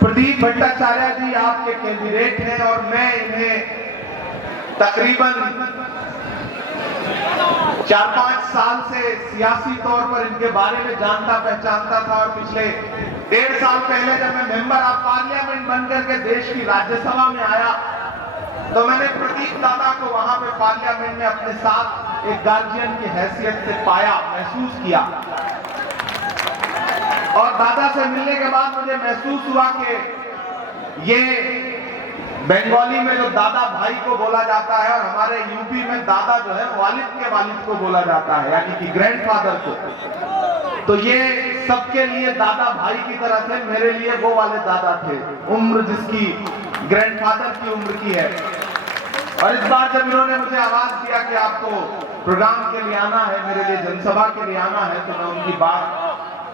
प्रदीप भट्टाचार्य जी आपके कैंडिडेट हैं और मैं इन्हें तकरीबन 4-5 साल से सियासी तौर पर इनके बारे में जानता पहचानता था और पिछले 1.5 साल पहले जब मैं मेंबर ऑफ पार्लियामेंट बनकर के देश की राज्यसभा में आया तो मैंने प्रदीप दादा को वहां पे पार्लियामेंट में अपने साथ एक गार्जियन की हैसियत से पाया, महसूस किया। और दादा से मिलने के बाद मुझे महसूस हुआ कि ये बंगाली में जो दादा भाई को बोला जाता है और हमारे यूपी में दादा जो है वालिद के वालिद को बोला जाता है, यानी कि ग्रैंडफादर को। तो ये सबके लिए दादा भाई की तरह थे, मेरे लिए वो वाले दादा थे, उम्र जिसकी ग्रैंडफादर की उम्र की है। और इस बार जब इन्होंने मुझे आवाज दिया कि आपको प्रोग्राम के लिए आना है, मेरे लिए जनसभा के लिए आना है, तो मैं उनकी बात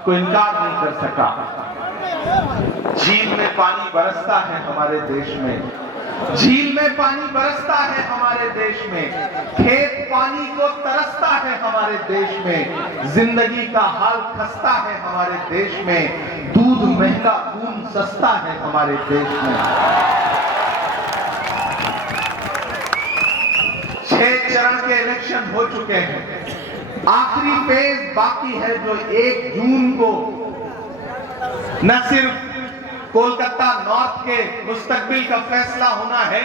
को इनकार नहीं कर सका। झील में पानी बरसता है हमारे देश में, झील में पानी बरसता है हमारे देश में, खेत पानी को तरसता है हमारे देश में, जिंदगी का हाल खस्ता है हमारे देश में, दूध महंगा खून सस्ता है हमारे देश में। 6 चरण के इलेक्शन हो चुके हैं, आखिरी फेज बाकी है जो 1 जून को न सिर्फ कोलकाता नॉर्थ के मुस्तकबिल का फैसला होना है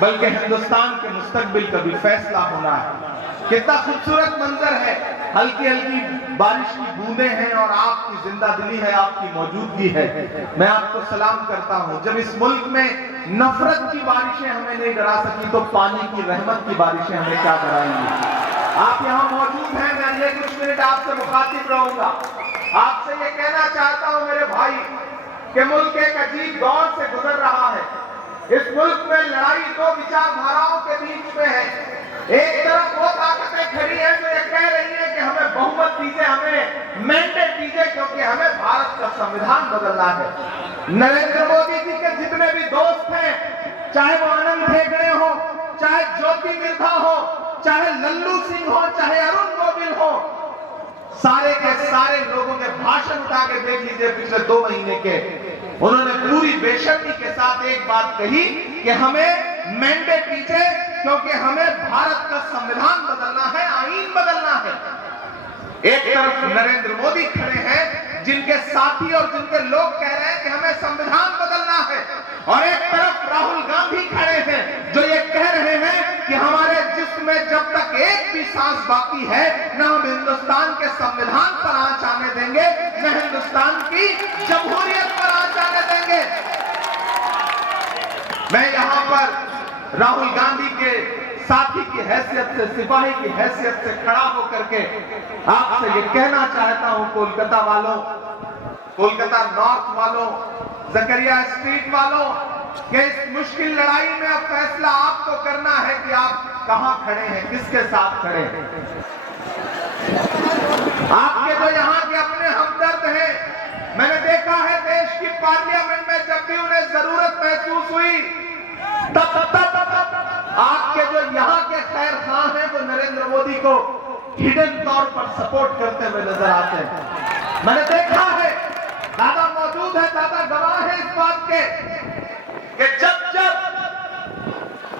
बल्कि हिंदुस्तान के मुस्तकबिल का भी फैसला होना है। कितना खूबसूरत मंजर है, हल्की हल्की बारिश की बूंदें हैं और आपकी जिंदादिली है, आपकी मौजूदगी है। मैं आपको सलाम करता हूं। जब इस मुल्क में नफरत की बारिशें हमें नहीं डरा सकी तो पानी की रहमत की बारिशें हमें क्या डराएंगी। आप यहाँ मौजूद हैं, मैं ये कुछ मिनट आपसे मुखातिब रहूंगा। आपसे ये कहना चाहता हूं मेरे भाई कि मुल्क एक अजीब दौर से गुजर रहा है। इस मुल्क में लड़ाई 2 विचारधाराओं के बीच में है। एक तरफ वो ताकतें खड़ी हैं जो ये कह रही है कि हमें बहुमत दीजिए, हमें मैंडेट दीजिए, क्योंकि हमें भारत का संविधान बदलना है। नरेंद्र मोदी जी के जितने भी दोस्त हैं, चाहे वो आनंद हेगड़े हो, चाहे ज्योति मिर्धा हो, चाहे लल्लू सिंह हो, चाहे अरुण गोविल हो, सारे के सारे लोगों के भाषण उठा के देख लीजिए पिछले 2 महीने के। उन्होंने पूरी बेशर्मी के साथ एक बात कही कि हमें मैंडेट दीजिए, क्योंकि हमें भारत का संविधान बदलना है, आईन बदलना है। एक तरफ नरेंद्र मोदी खड़े हैं जिनके साथी और जिनके लोग कह रहे हैं कि हमें संविधान बदलना है, और एक तरफ राहुल गांधी खड़े हैं जो ये कह रहे हैं कि हमारे जिस्म में जब तक एक भी सांस बाकी है न हम हिंदुस्तान के संविधान पर आंच आने देंगे, न हिंदुस्तान की जमहूरियत पर आंच आने देंगे। मैं यहां पर राहुल गांधी के साथी की हैसियत से, सिपाही की हैसियत से खड़ा होकर के आपसे ये कहना चाहता हूं, कोलकाता वालों, कोलकाता नॉर्थ वालों, जकरिया स्ट्रीट वालों, कि इस मुश्किल लड़ाई में अब फैसला आपको करना है कि आप कहां खड़े हैं, किसके साथ खड़े हैं। आपके जो यहाँ के अपने हमदर्द हैं, मैंने देखा है देश की पार्लियामेंट में जब भी उन्हें जरूरत महसूस हुई तब आपके जो यहाँ के खैर खां हैं वो नरेंद्र मोदी को हिडन तौर पर सपोर्ट करते हुए नजर आते हैं। मैंने देखा है, दादा मौजूद है, दादा गवाह है इस बात के कि जब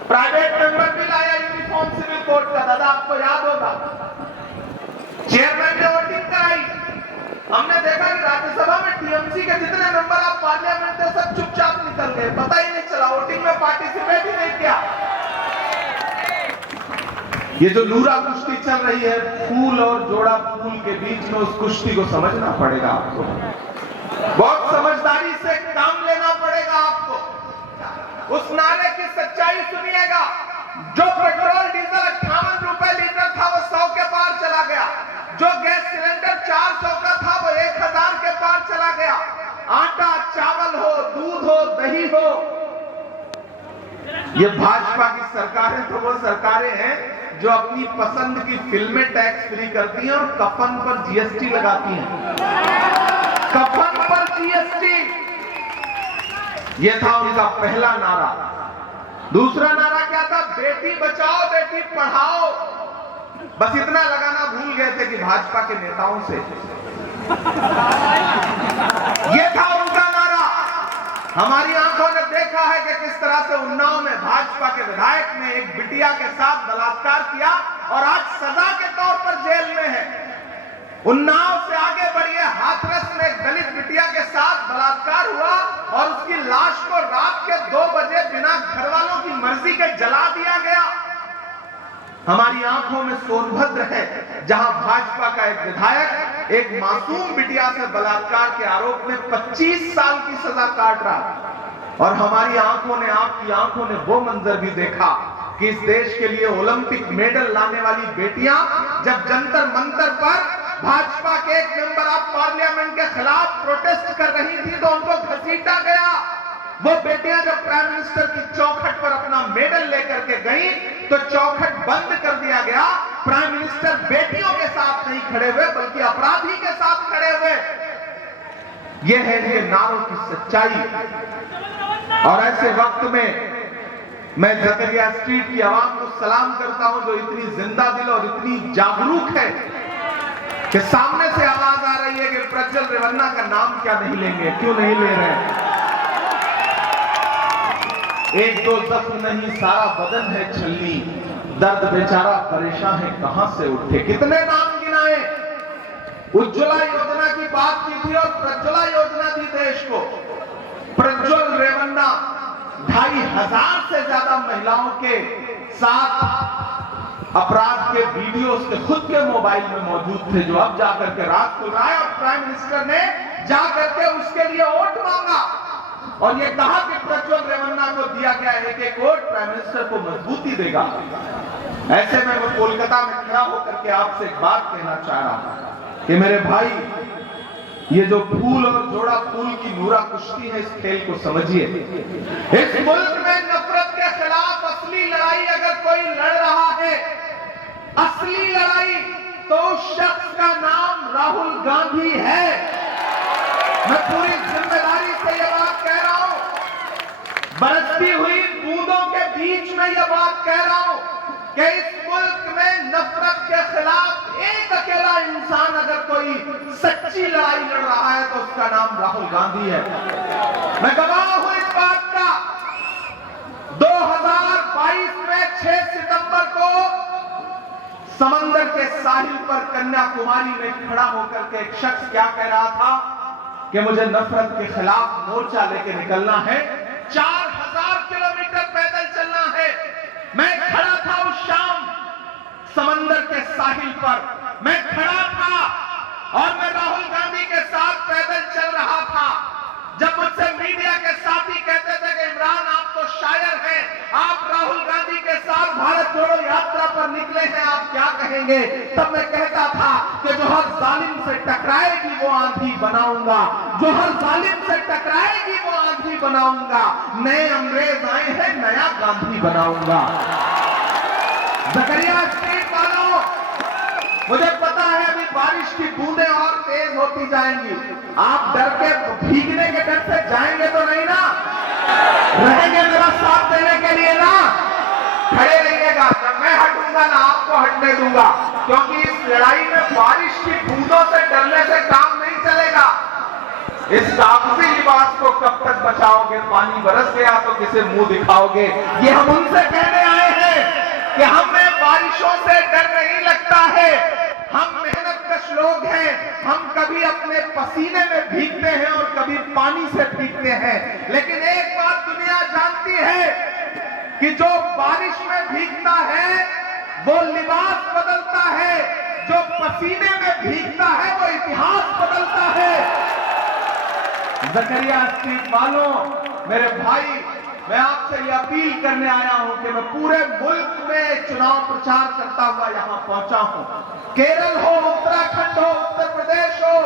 प्राइवेट मेंबर बिल आया यूनिफॉर्म सिविल कोड का, दादा आपको याद होगा, चेयरमैन ने वोटिंग कराई। हमने देखा कि राज्यसभा में टीएमसी के जितने मेंबर ऑफ पार्लियामेंट थे सब चुपचाप निकल गए, पता ही नहीं चला, वोटिंग में पार्टिसिपेट ही नहीं किया। ये जो लूरा कुश्ती चल रही है फूल और जोड़ा फूल के बीच में, उस कुश्ती को समझना पड़ेगा आपको, बहुत समझदारी से काम लेना पड़ेगा आपको। उस नारे की सच्चाई सुनिएगा, जो पेट्रोल डीजल 58 रुपए लीटर था वो 100 के पार चला गया, जो गैस सिलेंडर 400 का था वो 1000 के पार चला गया। आटा चावल हो, दूध हो, दही हो, ये भाजपा की सरकारें तो वो सरकारें हैं जो अपनी पसंद की फिल्में टैक्स फ्री करती हैं और कफन पर जीएसटी लगाती हैं। कफन पर जीएसटी, ये था उनका पहला नारा। दूसरा नारा क्या था? बेटी बचाओ बेटी पढ़ाओ। बस इतना लगाना भूल गए थे कि भाजपा के नेताओं से। ये था उनका नारा। हमारी आंखों ने देखा है कि किस तरह से उन्नाव में भाजपा के विधायक ने एक बिटिया के साथ बलात्कार किया और आज सजा के तौर पर जेल में है। उन्नाव से आगे बढ़िए, हाथरस में एक दलित बिटिया के साथ बलात्कार हुआ और उसकी लाश को रात के 2 बजे बिना घर वालों की मर्जी के जला दिया गया। हमारी आंखों में सोनभद्र है, जहां भाजपा का एक विधायक एक मासूम बिटिया से बलात्कार के आरोप में 25 साल की सजा काट रहा। और हमारी आंखों ने, आपकी आंखों ने वो मंजर भी देखा कि इस देश के लिए ओलंपिक मेडल लाने वाली बेटियां जब जंतर मंतर पर भाजपा के एक मेंबर ऑफ पार्लियामेंट के खिलाफ प्रोटेस्ट कर रही थी तो उनको घसीटा गया। वो बेटियां जब प्राइम मिनिस्टर की चौखट पर अपना मेडल लेकर के गई तो चौखट बंद कर दिया गया। प्राइम मिनिस्टर बेटियों के साथ नहीं खड़े हुए बल्कि अपराधी के साथ खड़े हुए। यह है ये नारों की सच्चाई। और ऐसे वक्त में मैं जकरिया स्ट्रीट की आवाम को सलाम करता हूं जो इतनी जिंदा दिल और इतनी जागरूक है कि सामने से आवाज आ रही है कि प्रज्वल रेवन्ना का नाम क्या नहीं लेंगे, क्यों नहीं ले रहे हैं। एक दो जख्म नहीं सारा बदन है छलनी, दर्द बेचारा परेशान है कहां से उठे। कितने नाम गिनाए। उज्ज्वला योजना की बात की थी और प्रज्वला योजना दी देश को। प्रज्वल रेवन्ना 2500 से ज्यादा महिलाओं के साथ अपराध के वीडियो उसके खुद के मोबाइल में मौजूद थे, जो अब जाकर के रात को लाए और प्राइम मिनिस्टर ने जाकर के उसके लिए वोट मांगा और ये कहा कि प्रज्वल रेवन्ना को दिया गया एक वोट प्राइम मिनिस्टर को मजबूती देगा। ऐसे में मैं कोलकाता में खड़ा होकर के आपसे एक बात कहना चाह रहा हूं कि मेरे भाई, ये जो फूल और जोड़ा फूल की नूरा कुश्ती है, इस खेल को समझिए। इस मुल्क में नफरत के खिलाफ असली लड़ाई अगर कोई लड़ रहा है, असली लड़ाई, तो उस शख्स का नाम राहुल गांधी है। मैं पूरी जिम्मेदारी से यह बात कह रहा हूं, बरसती हुई बूंदों के बीच में यह बात कह रहा हूं कि इस मुल्क में नफरत के खिलाफ एक अकेला इंसान अगर कोई सच्ची लड़ाई लड़ रहा है तो उसका नाम राहुल गांधी है। मैं गवाह हूं इस बात का। 2022 में 6 सितंबर को समंदर के साहिल पर कन्याकुमारी में खड़ा होकर के एक शख्स क्या कह रहा था कि मुझे नफरत के खिलाफ मोर्चा लेके निकलना है, 4000 किलोमीटर पैदल चलना है। मैं खड़ा था उस शाम समंदर के साहिल पर, मैं खड़ा था और मैं राहुल गांधी के साथ पैदल चल रहा था। जब मुझसे मीडिया के साथी कहते थे कि इमरान आप तो शायर हैं, आप राहुल गांधी के साथ भारत जोड़ो यात्रा पर निकले हैं, आप क्या कहेंगे, तब मैं कहता था कि जो हर जालिम से टकराएगी वो आंधी बनाऊंगा, जो हर जालिम से टकराएगी वो आंधी बनाऊंगा। नए अंग्रेज आए हैं, नया गांधी बनाऊंगा। जकरिया स्ट्रीट वालों, मुझे पता है अभी बारिश की बूंदें और तेज होती जाएंगी। आप डर के भीगने के डर से जाएंगे तो नहीं ना, रहेंगे मेरा साथ देने के लिए ना, खड़े रहिएगा। जब मैं हटूंगा ना आपको हटने दूंगा, क्योंकि इस लड़ाई में बारिश की बूंदों से डरने से काम नहीं चलेगा। इस कागजी लिबास को कब तक बचाओगे, पानी बरस गया तो किसे मुंह दिखाओगे। ये हम उनसे कहने आए हैं कि हमें बारिशों से डर नहीं लगता है, हम मेहनतकश लोग हैं, हम कभी अपने पसीने में भीगते हैं और कभी पानी से भीगते हैं। लेकिन एक बात दुनिया जानती है कि जो बारिश में भीगता है वो लिबास बदलता है, जो पसीने में भीगता है वो इतिहास बदलता है। जकरिया स्ट्रीट वालों, मेरे भाई, मैं आपसे ये अपील करने आया हूं कि मैं पूरे मुल्क में चुनाव प्रचार करता हुआ यहां पहुंचा हूं। केरल हो, उत्तराखंड हो, उत्तर प्रदेश हो,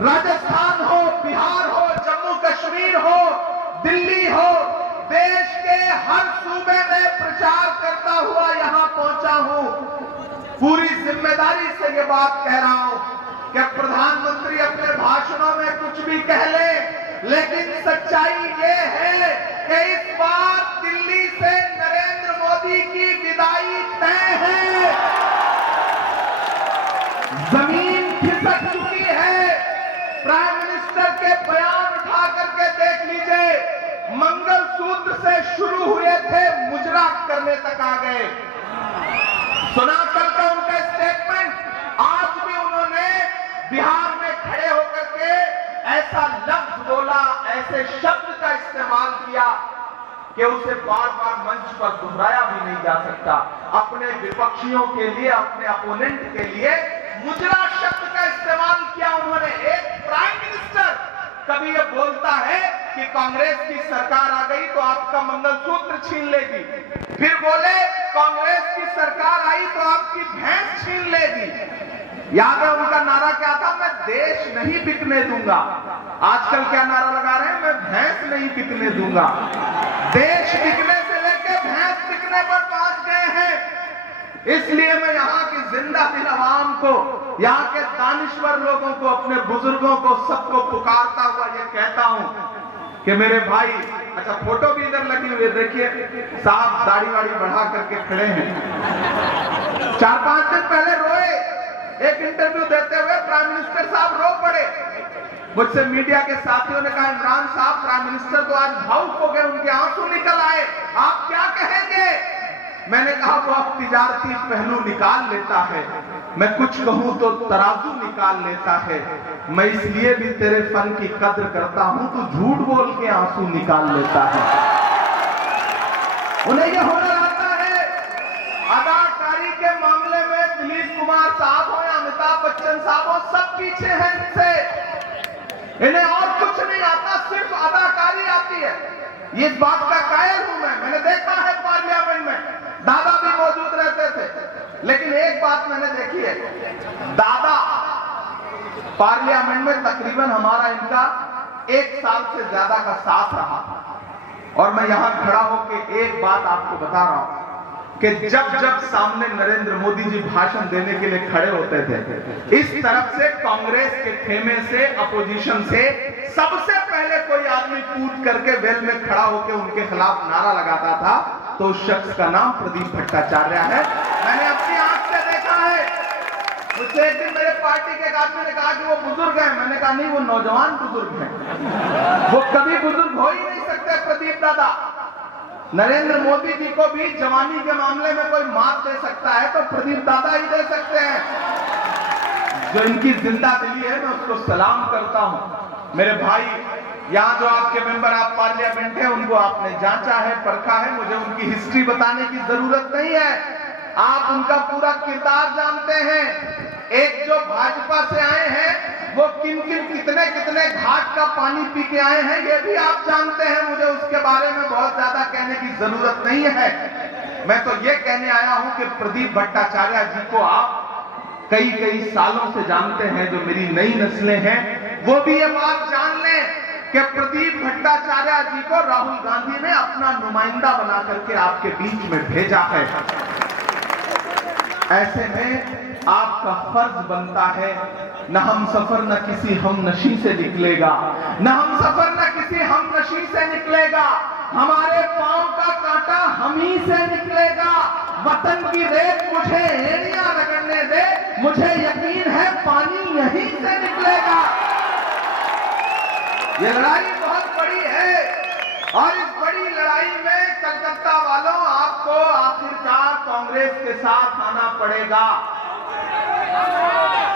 राजस्थान हो, बिहार हो, जम्मू कश्मीर हो, दिल्ली हो, देश के हर सूबे में प्रचार करता हुआ यहां पहुंचा हूं। पूरी जिम्मेदारी से ये बात कह रहा हूं कि प्रधानमंत्री अपने भाषणों में कुछ भी कह ले, लेकिन सच्चाई ये है कि इस बार दिल्ली से नरेंद्र मोदी की विदाई तय है। जमीन खिसक चुकी है। प्राइम मिनिस्टर के बयान उठा करके देख लीजिए। आ गए। सुना कल का उनका स्टेटमेंट, आज भी उन्होंने बिहार में खड़े होकर के ऐसा लफ्ज बोला, ऐसे शब्द का इस्तेमाल किया कि उसे बार बार मंच पर दोहराया भी नहीं जा सकता। अपने विपक्षियों के लिए, अपने अपोनेंट के लिए मुजरा शब्द का इस्तेमाल किया उन्होंने। एक प्राइम मिनिस्टर कभी ये बोलता है कि कांग्रेस की सरकार आ गई तो आपका मंगलसूत्र छीन लेगी, फिर बोले कांग्रेस की सरकार आई तो आपकी भैंस छीन लेगी। याद है उनका नारा क्या था? मैं देश नहीं बिकने दूंगा। आजकल क्या नारा लगा रहे हैं? मैं भैंस नहीं बिकने दूंगा। देश बिकने से लेकर भैंस बिकने पर पहुंच गए हैं। इसलिए मैं यहाँ की जिंदा दिल आवाम को, यहाँ के दानिश्वर लोगों को, अपने बुजुर्गों को, सबको पुकारता हुआ ये कहता हूं कि मेरे भाई, अच्छा फोटो भी इधर लगी हुई है, देखिए साहब दाढ़ी वाड़ी बढ़ा करके खड़े हैं। 4-5 दिन पहले रोए, एक इंटरव्यू देते हुए प्राइम मिनिस्टर साहब रो पड़े। मुझसे मीडिया के साथियों ने कहा इमरान साहब प्राइम मिनिस्टर तो आज भावुक हो गए, उनके आंसू निकल आए, आप क्या कहेंगे? मैंने कहा वो अब तिजारती पहलू निकाल लेता है, मैं कुछ कहूं तो तराजू निकाल लेता है। मैं इसलिए भी तेरे फन की कद्र करता हूं, तू झूठ बोल के आंसू निकाल लेता है। उन्हें यह हुनर आता है। अदाकारी के मामले में दिलीप कुमार साहब हो या अमिताभ बच्चन साहब हो, सब पीछे हैं इनसे। इन्हें और कुछ नहीं आता, सिर्फ अदाकारी आती है। इस बात का कायल हूं मैंने देखा है पार्लियामेंट में दादा भी मौजूद रहते थे, लेकिन एक बात मैंने देखी है, दादा पार्लियामेंट में तकरीबन हमारा इनका 1 साल से ज्यादा का साथ रहा। और मैं यहां खड़ा होकर एक बात आपको बता रहा हूं कि जब जब सामने नरेंद्र मोदी जी भाषण देने के लिए खड़े होते थे, इस तरफ से कांग्रेस के खेमे से, अपोजिशन से सबसे पहले कोई आदमी कूद करके वेल में खड़ा होकर उनके खिलाफ नारा लगाता था, तो उस शख्स का नाम प्रदीप भट्टाचार्य है। मैंने अपनी आंख से देखा है। मुझसे एक दिन मेरे पार्टी के एक आदमी ने कहा कि वो बुजुर्ग हैं, मैंने कहा नहीं, वो नौजवान बुजुर्ग हैं, वो कभी बुजुर्ग हो ही नहीं सकते प्रदीप दादा। नरेंद्र मोदी जी को भी जवानी के मामले में कोई मात दे सकता है तो प्रदीप दादा ही दे सकते हैं। जो इनकी जिंदा दिली है, मैं उसको सलाम करता हूं। मेरे भाई, यहाँ जो आपके मेंबर ऑफ पार्लियामेंट है, उनको आपने जांचा है, परखा है, मुझे उनकी हिस्ट्री बताने की जरूरत नहीं है। आप उनका पूरा किरदार जानते हैं। एक जो भाजपा से आए हैं, वो किन किन कितने कितने घाट का पानी पी के आए हैं, ये भी आप जानते हैं। मुझे उसके बारे में बहुत ज्यादा कहने की जरूरत नहीं है। मैं तो ये कहने आया हूं कि प्रदीप भट्टाचार्य जी को आप कई कई सालों से जानते हैं। जो मेरी नई नस्लें हैं वो भी ये बात जान लें कि प्रदीप भट्टाचार्य जी को राहुल गांधी ने अपना नुमाइंदा बना करके आपके बीच में भेजा है। ऐसे में आपका फर्ज बनता है, न हम सफर न किसी हम नशी से निकलेगा, न हम सफर न किसी हम नशी से निकलेगा, हमारे पांव का कांटा हम ही से निकलेगा। वतन की रेत मुझे एड़ियां रगड़ने दे, मुझे यकीन है पानी यहीं से निकलेगा। ये लड़ाई बहुत बड़ी है और इस बड़ी लड़ाई में कलकत्ता वालों आपको आखिरकार कांग्रेस के साथ आना पड़ेगा।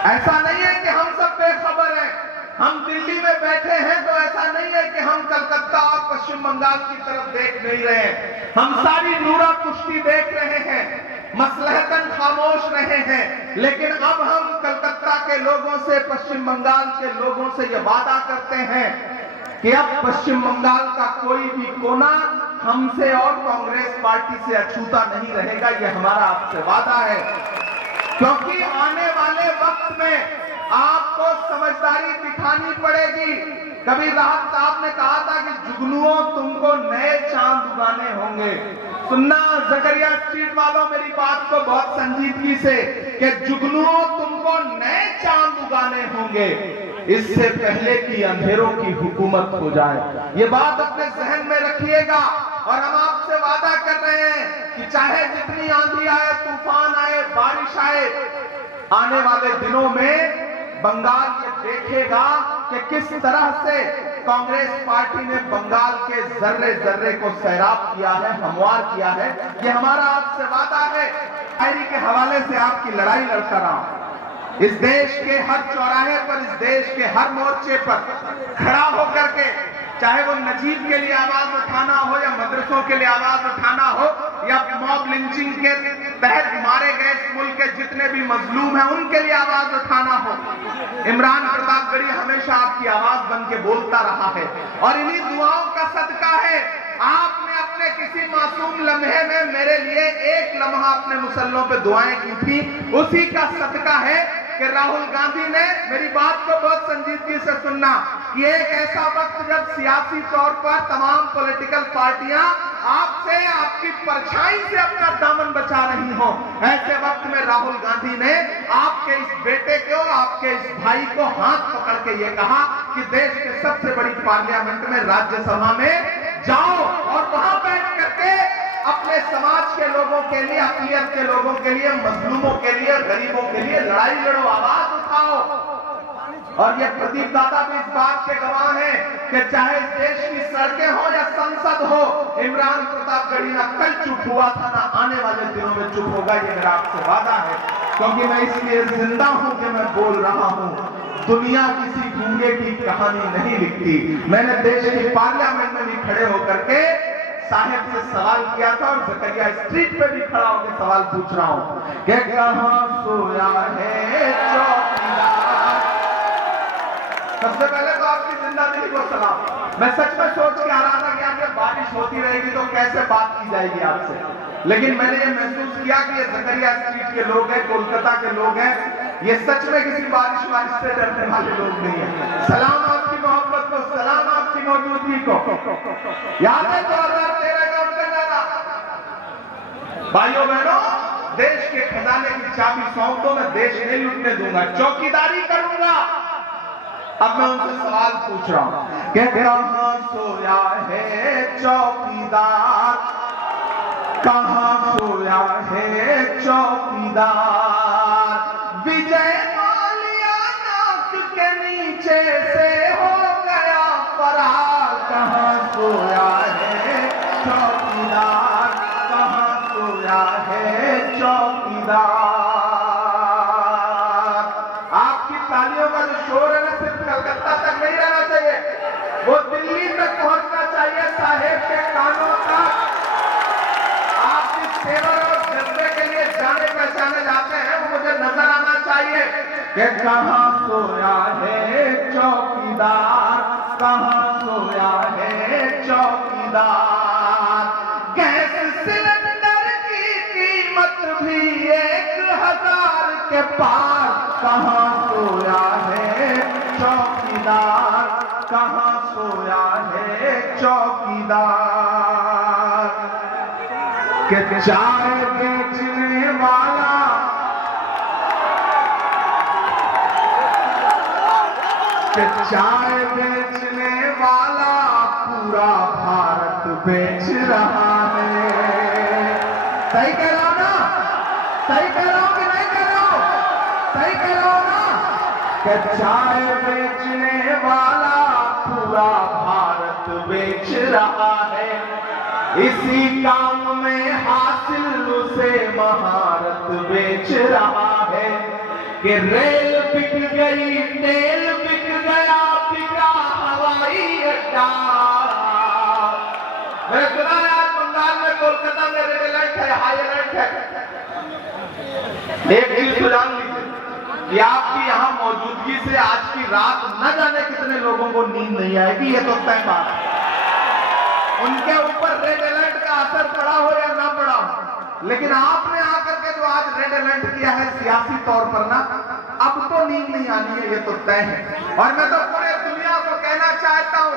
ऐसा नहीं है कि हम सब बेखबर हैं, हम दिल्ली में बैठे हैं तो ऐसा नहीं है कि हम कलकत्ता और पश्चिम बंगाल की तरफ देख नहीं रहे हैं। हम सारी नूरा कुश्ती देख रहे हैं, मसलहतन खामोश रहे हैं, लेकिन अब हम कलकत्ता के लोगों से, पश्चिम बंगाल के लोगों से यह वादा करते हैं कि अब पश्चिम बंगाल का कोई भी कोना हमसे और कांग्रेस पार्टी से अछूता नहीं रहेगा। यह हमारा आपसे वादा है, क्योंकि आने वाले वक्त में आपको समझदारी दिखानी पड़ेगी। कभी राहत साहब ने कहा था कि जुगनुओं तुमको नए चांद उगाने होंगे। सुनना जकरिया स्ट्रीट वालों मेरी बात को बहुत संजीदगी से, कि जुगनुओं तुमको नए चांद उगाने होंगे, इससे पहले कि अंधेरों की हुकूमत हो जाए। ये बात अपने जहन में रखिएगा और हम आपसे वादा कर रहे हैं कि चाहे जितनी आंधी आए, तूफान आए, बारिश आए, आने वाले दिनों में बंगाल ये देखेगा कि किस तरह से कांग्रेस पार्टी ने बंगाल के जर्रे जर्रे को सैराब किया है, हमवार किया है। ये हमारा आपसे वादा है। शायरी के हवाले से आपकी लड़ाई लड़ता रहा हूं। इस देश के हर चौराहे पर, इस देश के हर मोर्चे पर खड़ा होकर के, चाहे वो नजीब के लिए आवाज उठाना हो या मदरसों के लिए आवाज उठाना हो या मॉब लिंचिंग के तहत मारे गए इस मुल्क के जितने भी मजलूम हैं उनके लिए आवाज उठाना हो, इमरान प्रतापगढ़ी हमेशा आपकी आवाज बन के बोलता रहा है। और इन्हीं दुआओं का सदका है, आपने अपने किसी मासूम लम्हे में मेरे लिए एक लम्हा अपने मुसल्लों पे दुआएं की थी, उसी का सदका है कि राहुल गांधी ने, मेरी बात को बहुत संजीदगी से सुनना, कि एक ऐसा वक्त जब सियासी तौर पर तमाम पॉलिटिकल पार्टियां आपसे, आपकी परछाई से अपना दामन बचा रही हो, ऐसे वक्त में राहुल गांधी ने आपके इस बेटे को, आपके इस भाई को हाथ पकड़ के ये कहा कि देश के सबसे बड़ी पार्लियामेंट में, राज्यसभा में जाओ और वहां बैठ करके अपने समाज के लोगों के लिए, अक़लियत के लोगों के लिए, मजलूमों के लिए, गरीबों के लिए लड़ाई लड़ो, आवाज उठाओ। और ये प्रदीप दादा भी इस बात के गवाह हैं कि चाहे इस देश की सड़कें हो या संसद हो, इमरान प्रतापगढ़ी ना कल चुप हुआ था, ना आने वाले दिनों में चुप होगा। ये मेरा आपसे वादा है, क्योंकि मैं इसलिए जिंदा हूं कि मैं बोल रहा हूं। दुनिया किसी गूंगे की कहानी नहीं लिखती। मैंने देश की पार्लियामेंट में भी खड़े होकर के साहिब से सवाल किया था और जकरिया स्ट्रीट पे भी खड़ा होकर सवाल पूछ रहा हूं कि कहां सोया है चौकीदार। सबसे पहले तो आपकी जिंदगी को सलाम। मैं सच में सोच के आ रहा था कि यार जब बारिश होती रहेगी तो कैसे बात की जाएगी आपसे, लेकिन मैंने ये महसूस किया कि ये जकरिया स्ट्रीट के लोग हैं, कोलकाता के लोग हैं, ये सच में किसी बारिश से डरने वाले लोग नहीं है। सलाम आपकी मोहब्बत को, सलाम आपकी मौजूदगी को। याद है 2013 का उनका नारा, भाइयों बहनों, देश के खजाने की चाबी सौंप दो, मैं देश नहीं लूटने दूंगा, चौकीदारी करूंगा। अब मैं उनसे सवाल पूछ रहा हूं कि कहां सोया है चौकीदार, कहां सोया है चौकीदार। विजय माल्या नाक के नीचे से हो गया फरार, कहां सोया है चौकीदार, कहां सोया है चौकीदार। आपकी तालियों का जो शोर है ना, सिर्फ कलकत्ता तक नहीं रहना चाहिए, वो दिल्ली तक पहुंचना चाहिए, साहेब के कानों तक। आप जिस तेवर और जज्बे के लिए जाने पहचाने जाते हैं वो मुझे नजर आना चाहिए कि कहां सोया है चौकीदार, कहां सोया है चौकीदार। गैस सिलेंडर की कीमत भी 1000 के पार, कहां सोया है चौकीदार, कहां सोया है चौकीदार। कि चाय बेचने वाला, कि चाय बेचने वाला पूरा भारत बेच रहा है। सही कह रहा हूं ना? सही कह रहा हूं कि नहीं कह रहा हूं? सही कह रहा हूं ना? कि चाय बेचने वाला पूरा भारत बेच रहा है। इसी काम में हासिल उसे महारत बेच रहा है कि रेल बिक गई, तेल बिक गया, बिका हवाई अड्डा। मैंने सुना यार बंगाल में, कोलकाता में रेड अलर्ट है, हाई अलर्ट है। एक चीज तो जान लीजिए कि आपकी यहाँ मौजूदगी से आज की रात न जाने कितने लोगों को नींद नहीं आएगी, ये तो तय बात है। उनके ऊपर रेड अलर्ट का असर पड़ा हो या ना पड़ा हो, लेकिन आपने आकर के जो आज रेड अलर्ट किया है सियासी तौर पर ना, अब तो नींद नहीं आनी है, ये तो तय है। और मैं तो पूरे दुनिया को कहना चाहता हूं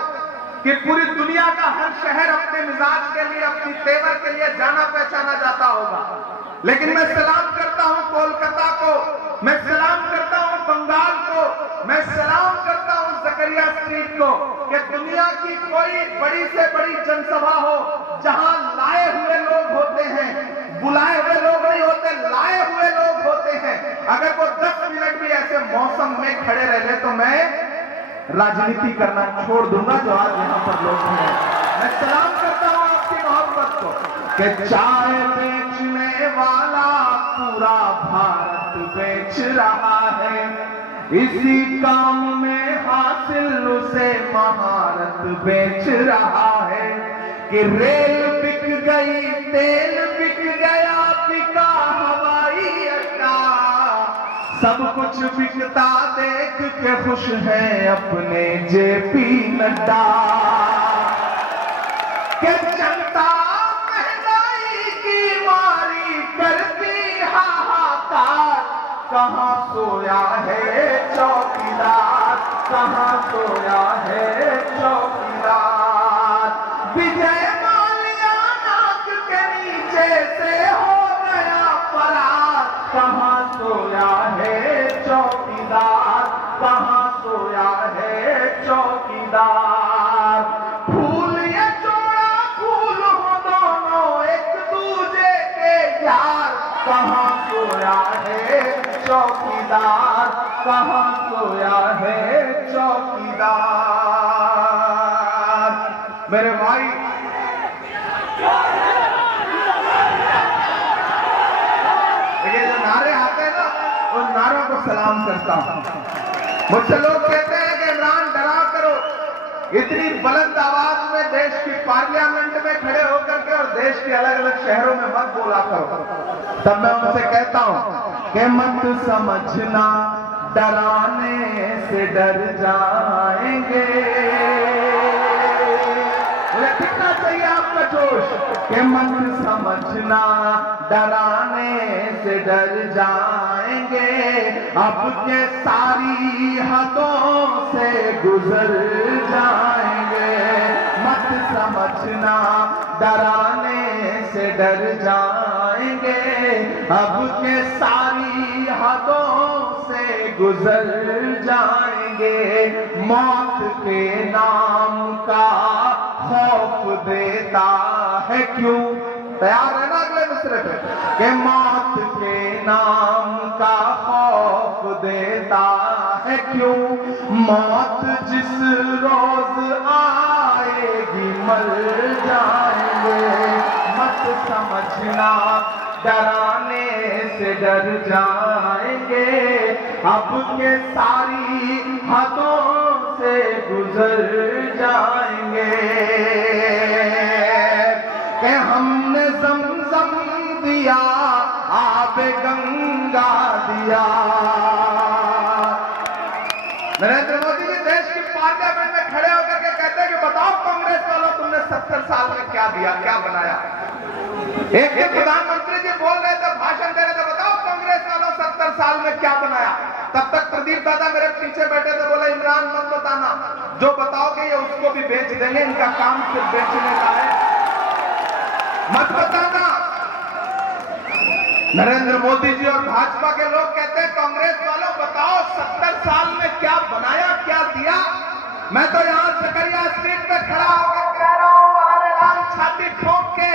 कि पूरी दुनिया का हर शहर अपने मिजाज के लिए, अपनी तेवर के लिए जाना पहचाना जाता होगा, लेकिन मैं सलाम करता हूं कोलकाता को, मैं सलाम करता हूं बंगाल को, मैं सलाम करता हूं जकरिया स्ट्रीट को कि दुनिया की कोई बड़ी से बड़ी जनसभा हो जहां लाए हुए लोग होते हैं, बुलाए हुए लोग नहीं होते, लाए हुए लोग होते हैं। अगर वो 10 मिनट भी ऐसे मौसम में खड़े रहने तो मैं राजनीति करना छोड़ दूंगा जो आज यहाँ पर लोग हैं। मैं सलाम करता हूँ आपकी मोहब्बत को कि चाय बेचने वाला पूरा भारत बेच रहा है, इसी काम में हासिल उसे महारत बेच रहा है कि रेल बिक गई, तेल बिक गया, बिका हवाई अड्डा, सब कुछ बिकता देख के खुश है अपने जेपी नड्डा। कि जनता महंगाई की मारी करती हाहाकार, कहाँ सोया है चौकीदार, कहाँ सोया है चौकीदार। विजय माल्या नाक के नीचे से हो गया फरार, कहाँ सोया है चौकीदार, कहाँ सोया है चौकीदार। फूल ये जोड़ा फूल हो दोनों एक दूजे के यार, कहाँ सोया है चौकीदार, कहाँ सोया है चौकीदार। मेरे भाई ये जो नारे आते हैं ना, उन नारों को सलाम करता हूं। मुझसे लोग कहते हैं कि इमरान डरा करो, इतनी बुलंद आवाज में देश की पार्लियामेंट में खड़े होकर के और देश के अलग अलग शहरों में मत बोला करो। तब मैं उनसे कहता हूं कि मत समझना डराने से डर जाएंगे। मुझे कितना चाहिए आपका जोश कि मत समझना डराने से डर जाएंगे, अब के सारी हदों से गुजर जाएंगे। मत समझना डराने से डर जाएंगे, अब के सारी हदों से गुजर जाएंगे। मौत के नाम का खौफ देता है क्यों, तैयार है ना अगले मिसरे पे, कि मौत के नाम का खौफ देता है क्यों, मौत जिस रोज आएगी मर जाएंगे। मत समझना डराने से डर जाएंगे, अब के सारी हदों से गुजर जाएंगे। कि हमने ज़मज़म दिया, आबे गंगा दिया। नरेंद्र मोदी जी देश की पार्लियामेंट में खड़े होकर के कहते हैं कि बताओ कांग्रेस वालों तुमने 70 साल में क्या दिया, क्या बनाया। एक प्रधानमंत्री जी बोल रहे थे, भाषण दे रहे थे, बताओ कांग्रेस वालों 70 साल में क्या बनाया। तब तक प्रदीप दादा मेरे पीछे बैठे थे, बोले इमरान मत बताना, जो बताओगे ये उसको भी बेच देंगे, इनका काम सिर्फ बेचने का है, मत बताना। नरेंद्र मोदी जी और भाजपा के लोग कहते हैं कांग्रेस वालों बताओ 70 साल में क्या बनाया, क्या दिया। मैं तो यहां सकरिया स्ट्रीट पे खड़ा होकर कह रहा हूं आलेलाम छाती ठोक के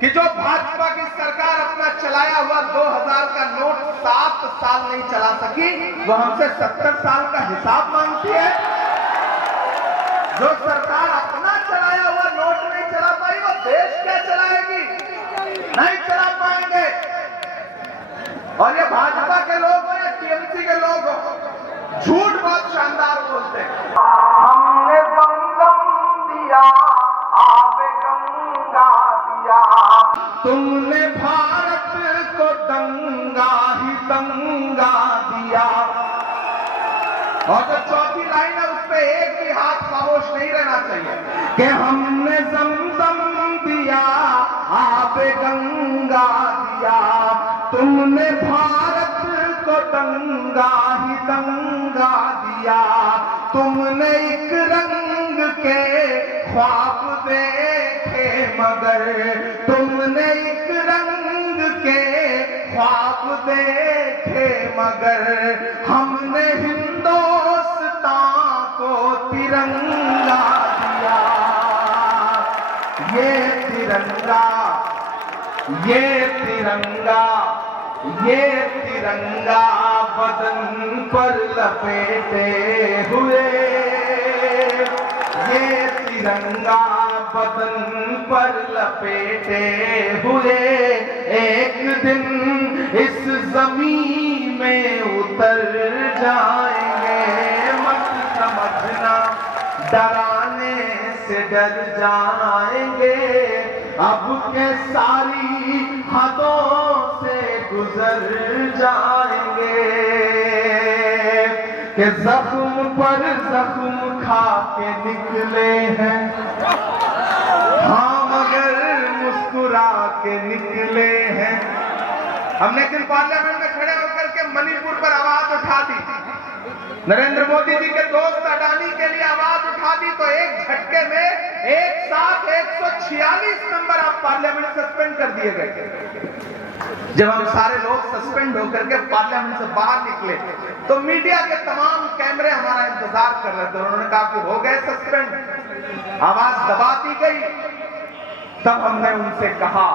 कि जो भाजपा की सरकार अपना चलाया हुआ 2000 का नोट 7 साल नहीं चला सकी, वो हमसे 70 साल का हिसाब मांगती है। जो सरकार अपना चलाया हुआ नोट नहीं चला पाई, वो देश क्या चलाएगी, नहीं चला पाएंगे। और ये भाजपा के लोग हो या टीएमसी के लोग हो, झूठ बहुत शानदार बोलते हैं। हमने ज़मज़म दिया, आबे गंगा दिया, तुमने भारत को दंगा ही दंगा दिया। और जो चौथी लाइन है उस पे एक भी हाथ खामोश नहीं रहना चाहिए कि हमने ज़मज़म दिया, आबे गंगा दिया, तुमने भारत को दंगा ही दंगा दिया। तुमने एक रंग के ख्वाब देखे मगर, तुमने एक रंग के ख्वाब देखे मगर, हमने हिंदुस्तान को तिरंगा दिया। ये तिरंगा, ये तिरंगा, ये तिरंगा बदन पर लपेटे हुए, ये तिरंगा बदन पर लपेटे हुए एक दिन इस जमीन में उतर जाएंगे। मत समझना डराने से डर जाएंगे, अब के सारी हदों से गुजर जाएंगे। कि जख्म पर जख्म खा के निकले हैं, हाँ मगर मुस्कुरा के निकले हैं। हमने एक दिन पार्लियामेंट में खड़े होकर के मणिपुर पर आवाज उठा दी, नरेंद्र मोदी जी के दोस्त अडानी के लिए आवाज उठा दी, तो एक झटके में एक साथ 146 मेंबर आप पार्लियामेंट सस्पेंड कर दिए गए। जब हम सारे लोग सस्पेंड होकर के पार्लियामेंट से बाहर निकले तो मीडिया के तमाम कैमरे हमारा इंतजार कर रहे थे। उन्होंने कहा कि हो गए सस्पेंड, आवाज दबा दी गई। तब हमने उनसे कहा,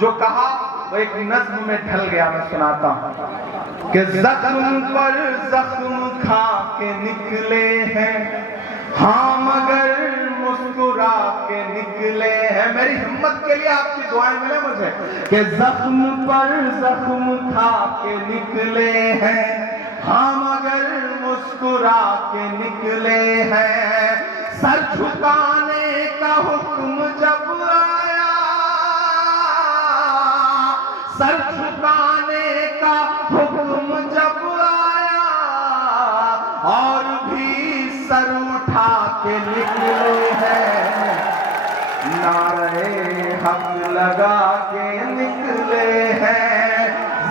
जो कहा वो एक नज्म में ढल गया, मैं सुनाता हूं कि जख्म पर जख्म खा के निकले हैं, हाँ मगर मुस्कुरा के निकले हैं। मेरी हिम्मत के लिए आपकी दुआएं मिले मुझे कि जख्म पर जख्म खा के निकले हैं, हाँ मगर मुस्कुरा के निकले हैं। सर झुकाने का हुक्म जब आया, सर झुकाने का हुक्म जब आया, और भी सर उठा के निकले हैं, नारे हक लगा के निकले हैं।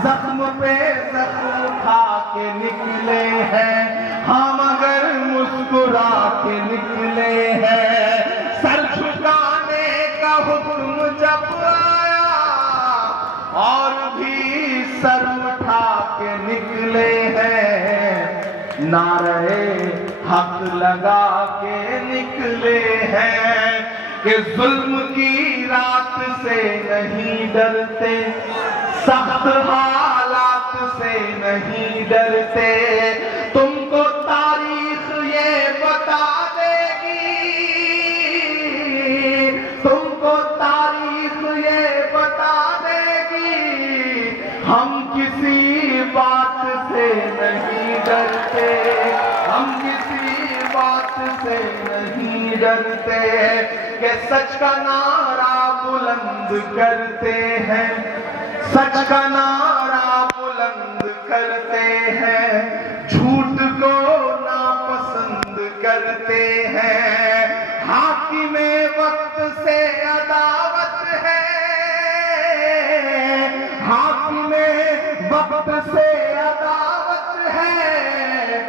जख्म पे जख्म खा के निकले हैं, हाँ मगर मुस्कुरा के निकले हैं। सर झुकाने का हुक्म जब आया, और भी सर उठा के निकले हैं, नारे हक लगा के निकले हैं। कि जुल्म की रात से नहीं डरते, सख्त हालात से नहीं डरते, तुमको तारीख ये बता देगी, तुमको तारीख ये बता देगी, हम किसी बात से नहीं डरते, हम किसी बात से नहीं डरते। कि सच का नारा बुलंद करते हैं, सच का नारा बुलंद करते हैं, झूठ को नापसंद करते हैं। हाकिमे वक्त से अदावत है, हाकिमे वक्त से अदावत है,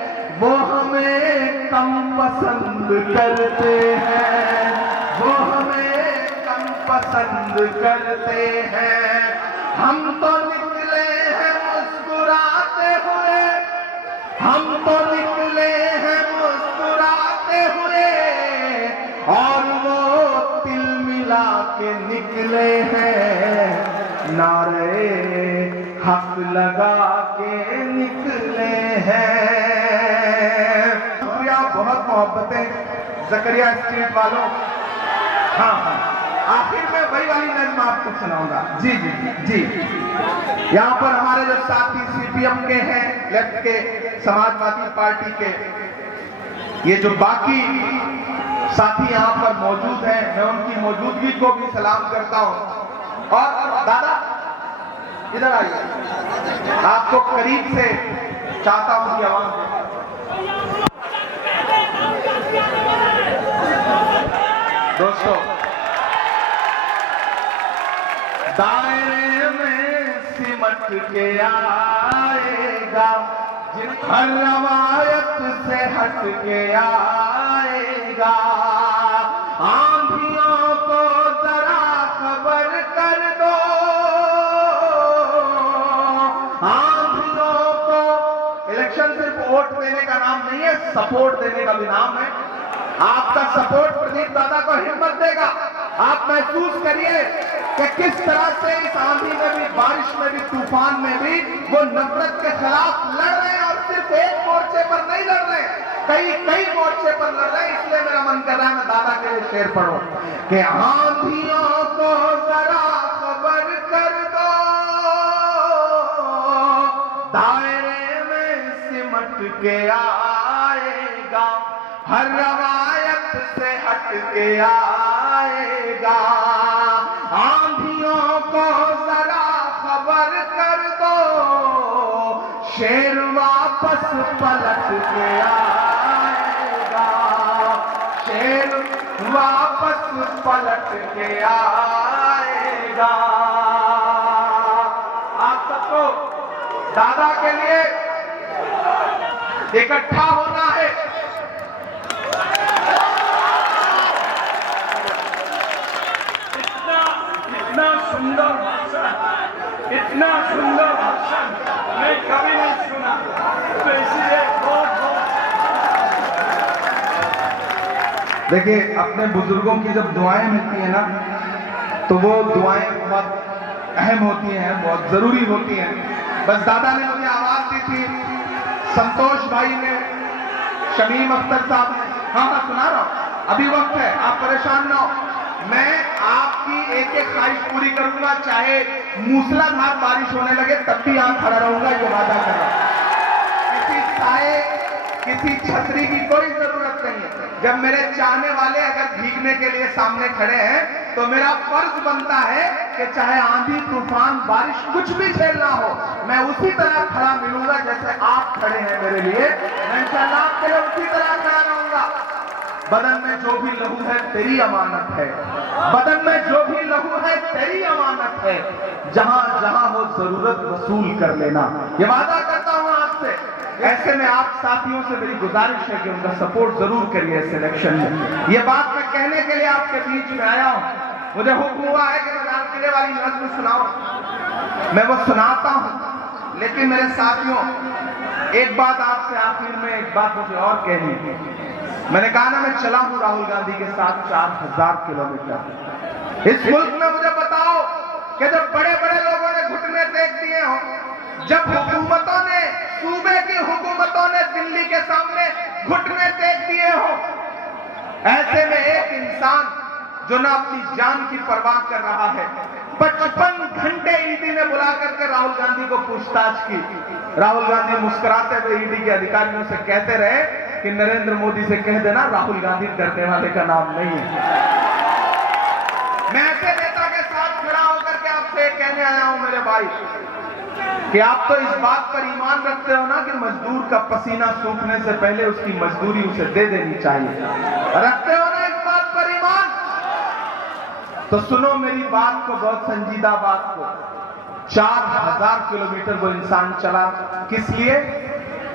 वो हमें कम पसंद करते हैं, वो हमें कम पसंद करते हैं। हम तो निकले हैं मुस्कुराते हुए, हम तो निकले हैं मुस्कुराते हुए, और वो तिल मिला के निकले हैं, नारे हक लगा के निकले हैं। बहुत मोहब्बतें जकरिया स्ट्रीट वालों। हाँ हाँ, आखिर में वही वाली नज़्म आपको सुनाऊंगा। जी जी जी, यहाँ पर हमारे जो साथी सीपीएम के हैं, लेफ्ट के, समाजवादी पार्टी के, ये जो बाकी साथी यहाँ पर मौजूद हैं, मैं उनकी मौजूदगी को भी सलाम करता हूँ। और दादा इधर आइए, आपको करीब से चाहता हूँ कि आवाज दोस्तों, दायरे में सिमट के आएगा, हर रवायत से हट के आएगा। आंधियों को जरा खबर कर दो, आंधियों को। इलेक्शन सिर्फ वोट देने का नाम नहीं है, सपोर्ट देने का भी नाम है। आपका सपोर्ट प्रदीप दादा को हिम्मत देगा। आप महसूस करिए कि किस तरह से इस आंधी में भी, बारिश में भी, तूफान में भी वो नफरत के खिलाफ लड़ रहे हैं। और सिर्फ एक मोर्चे पर नहीं लड़ रहे, कई मोर्चे पर लड़ रहे हैं। इसलिए मेरा मन कर रहा है मैं दादा के लिए शेर पढ़ूं कि आंधियों को जरा खबर कर दो, दायरे में सिमट के आएगा, हर रवायत से हट के आएगा। आंधियों को जरा खबर कर दो, शेर वापस पलट के आएगा, शेर वापस पलट के आएगा। आप सबको दादा के लिए इकट्ठा होना है। इतना सुंदर भाषण, इतना सुंदर भाषण मैं कभी नहीं सुना, तो इसलिए बहुत देखिए, अपने बुजुर्गों की जब दुआएं मिलती है ना, तो वो दुआएं बहुत अहम होती हैं, बहुत जरूरी होती हैं। बस दादा ने मुझे आवाज दी थी, संतोष भाई ने, शमीम अख्तर साहब ने, हाँ मैं सुना रहा हूं, अभी वक्त है, आप परेशान ना हो। मैं आपकी एक एक ख्वाहिश पूरी करूंगा, चाहे मूसलाधार बारिश होने लगे तब भी आप खड़ा रहूंगा, ये वादा कर रहा हूं। किसी साए, किसी छतरी की कोई जरूरत नहीं है। जब मेरे चाहने वाले अगर भीगने के लिए सामने खड़े हैं तो मेरा फर्ज बनता है कि चाहे आंधी तूफान बारिश कुछ भी झेलना हो, मैं उसी तरह खड़ा मिलूंगा जैसे आप खड़े हैं मेरे लिए। मैं इंशाअल्लाह आपके लिए उसी तरह खड़ा रहूंगा। बदन में जो भी लहू है तेरी अमानत है, बदन में जो भी लहू है तेरी अमानत है, जहां जहां हो जरूरत वसूल कर लेना, ये वादा करता हूं आपसे। ऐसे में आप साथियों से मेरी गुजारिश है कि उनका सपोर्ट जरूर करिए इस इलेक्शन में। ये बात मैं कहने के लिए आपके बीच में आया हूं। मुझे हुक्म हुआ है कि मैं लाल किले वाली नज़्म सुनाऊं, मैं वो सुनाता हूं। लेकिन मेरे साथियों, एक बात आपसे आखिर में, एक बात मुझे और कहनी है। मैंने कहा ना, मैं चला हूं राहुल गांधी के साथ 4000 किलोमीटर। इस मुल्क में मुझे बताओ कि जब बड़े बड़े लोगों ने घुटने टेक दिए हो, जब हुकूमतों ने, सूबे की हुकूमतों ने दिल्ली के सामने घुटने टेक दिए हो, ऐसे में एक इंसान जो ना अपनी जान की परवाह कर रहा है, 55 घंटे ईडी ने बुला करके राहुल गांधी को पूछताछ की। राहुल गांधी मुस्कुराते हुए ईडी के अधिकारियों से कहते रहे कि नरेंद्र मोदी से कह देना राहुल गांधी डरने वाले का नाम नहीं है। मैं ऐसे नेता के साथ खड़ा होकर के आपसे कहने आया हूं मेरे भाई कि आप तो इस बात पर ईमान रखते हो ना कि मजदूर का पसीना सूखने से पहले उसकी मजदूरी उसे दे देनी चाहिए। रखते हो ना इस बात पर ईमान? तो सुनो मेरी बात को, बहुत संजीदा बात को। 4000 किलोमीटर वो इंसान चला, किस लिए?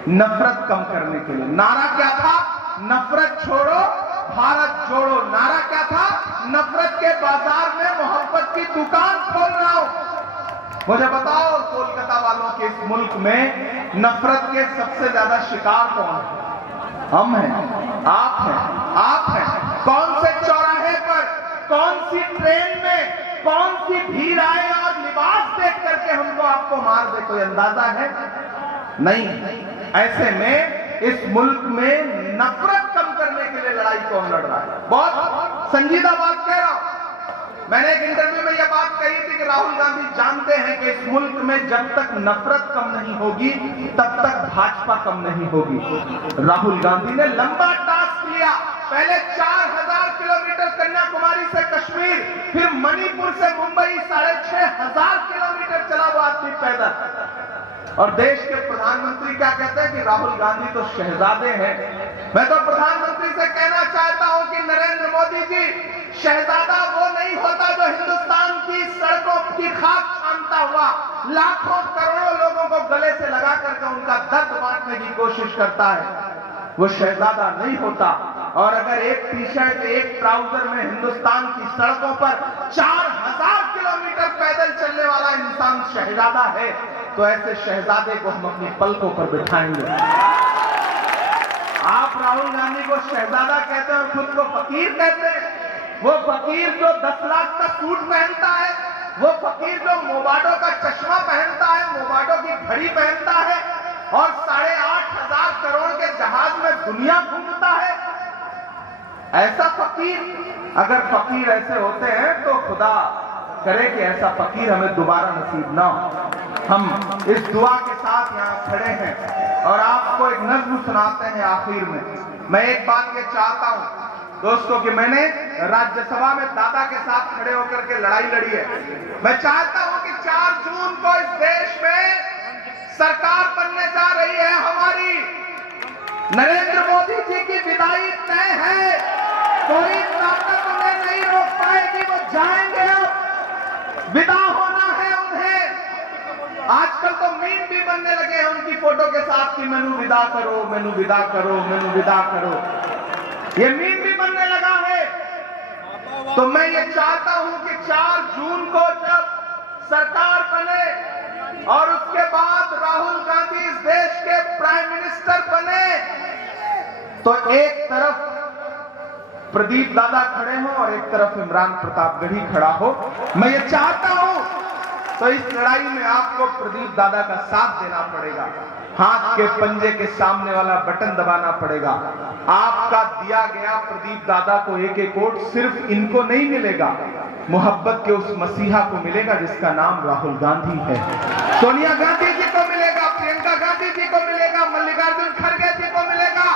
नफरत कम करने के लिए। नारा क्या था? नफरत छोड़ो भारत जोड़ो। नारा क्या था? नफरत के बाजार में मोहब्बत की दुकान खोल रहा हूं। मुझे बताओ कोलकाता वालों के इस मुल्क में नफरत के सबसे ज्यादा शिकार कौन है? हम हैं, आप हैं। कौन से चौराहे पर, कौन सी ट्रेन में, कौन सी भीड़ आए और लिबास देख करके हमको आपको मार दे, कोई अंदाजा है? नहीं। ऐसे में इस मुल्क में नफरत कम करने के लिए लड़ाई कौन लड़ रहा है? बहुत संजीदा बात कह रहा हूं। मैंने एक इंटरव्यू में यह बात कही थी कि राहुल गांधी जानते हैं कि इस मुल्क में जब तक नफरत कम नहीं होगी तब तक भाजपा कम नहीं होगी। राहुल गांधी ने लंबा टास्क लिया। पहले 4000 किलोमीटर कन्याकुमारी से कश्मीर, फिर मणिपुर से मुंबई 6500 किलोमीटर चला वो आदमी पैदल। और देश के प्रधानमंत्री क्या कहते हैं कि राहुल गांधी तो शहजादे हैं। मैं तो प्रधानमंत्री से कहना चाहता हूं कि नरेंद्र मोदी जी, शहजादा वो नहीं होता जो हिंदुस्तान की सड़कों की खाक छानता हुआ लाखों करोड़ों लोगों को गले से लगा करके उनका दर्द बांटने की कोशिश करता है। वो शहजादा नहीं होता। और अगर एक टी शर्ट, एक ट्राउजर में हिंदुस्तान की सड़कों पर 4000 किलोमीटर पैदल चलने वाला इंसान शहजादा है, तो ऐसे शहजादे को हम अपनी पलकों पर बिठाएंगे। आप राहुल गांधी को शहजादा कहते हैं और खुद को फकीर कहते हैं। वो फकीर जो 10 लाख का सूट पहनता है, वो फकीर जो मोबाडो का चश्मा पहनता है, मोबाडो की घड़ी पहनता है और 8,500 करोड़ के जहाज में दुनिया घूमता है, ऐसा फकीर, अगर फकीर ऐसे होते हैं तो खुदा करे कि ऐसा फकीर हमें दोबारा नसीब ना हो। हम इस दुआ के साथ यहाँ खड़े हैं और आपको एक नज्म सुनाते हैं आखिर में। मैं एक बात ये चाहता हूँ दोस्तों कि मैंने राज्यसभा में दादा के साथ खड़े होकर के लड़ाई लड़ी है। मैं चाहता हूं कि 4 जून को इस देश में सरकार बनने जा रही है हमारी। नरेंद्र मोदी जी की विदाई तय है, कोई ताकत उन्हें नहीं रोक पाएगी, वो जाएंगे, अब विदा होना है उन्हें। आजकल तो मीम भी बनने लगे हैं उनकी फोटो के साथ कि मैनू विदा करो, मैनू विदा करो, मैनू विदा करो, ये मीम भी बनने लगा है। तो मैं ये चाहता हूं कि 4 जून को जब सरकार बने और उसके बाद राहुल गांधी इस देश के प्राइम मिनिस्टर बने तो एक तरफ प्रदीप दादा खड़े हो और एक तरफ इमरान प्रतापगढ़ी खड़ा हो। मैं ये चाहता हूं तो इस लड़ाई में आपको प्रदीप दादा का साथ देना पड़ेगा, हाथ के पंजे के सामने वाला बटन दबाना पड़ेगा। आपका दिया गया प्रदीप दादा को एक वोट सिर्फ इनको नहीं मिलेगा, मोहब्बत के उस मसीहा को मिलेगा जिसका नाम राहुल गांधी है। सोनिया गांधी जी को मिलेगा, प्रियंका गांधी जी को मिलेगा, मल्लिकार्जुन खड़गे जी को मिलेगा,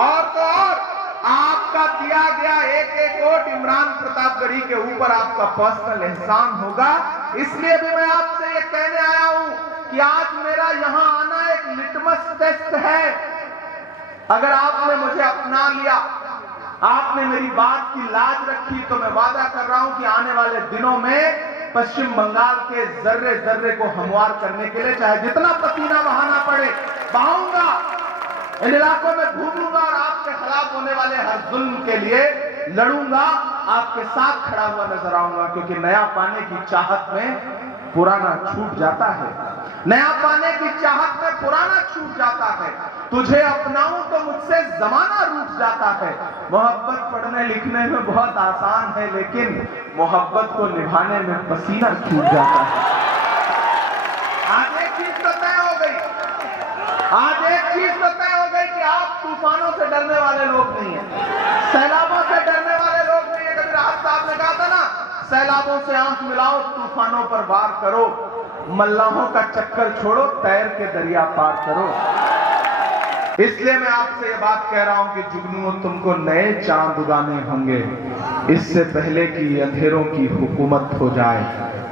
और तो और आपका दिया गया एक वोट इमरान प्रतापगढ़ी के ऊपर आपका पर्सनल एहसान होगा। इसलिए भी मैं आपसे ये कहने आया हूं कि आज मेरा यहां आना एक लिटमस टेस्ट है। अगर आपने मुझे अपना लिया, आपने मेरी बात की लाज रखी, तो मैं वादा कर रहा हूं कि आने वाले दिनों में पश्चिम बंगाल के जर्रे जर्रे को हमवार करने के लिए चाहे जितना पसीना बहाना पड़े बहाऊंगा, इन इलाकों में घूमूंगा और आपके खिलाफ होने वाले हर जुल्म के लिए लड़ूंगा, आपके साथ खड़ा हुआ नजर आऊंगा। क्योंकि नया पाने की चाहत में पुराना छूट जाता है, नया पाने की चाहत में पुराना छूट जाता है। तुझे अपनाऊं तो मुझसे जमाना रूठ जाता है। मोहब्बत पढ़ने लिखने में बहुत आसान है, लेकिन मोहब्बत को निभाने में पसीना छूट जाता है। आज एक चीज तो तय हो गई, आज एक चीज तो तय हो गई कि आप तूफानों से डरने वाले लोग नहीं है, सैलाबों से डरने वाले लोग नहीं है। कभी राहत साहब ने कहा था ना, सैलाबों से आंख मिलाओ, तूफानों पर वार करो, मल्लाहों का चक्कर छोड़ो, तैर के दरिया पार करो। इसलिए मैं आपसे ये बात कह रहा हूं कि जुगनुओं, तुमको नए चांद उगाने होंगे इससे पहले कि अंधेरों की हुकूमत हो जाए।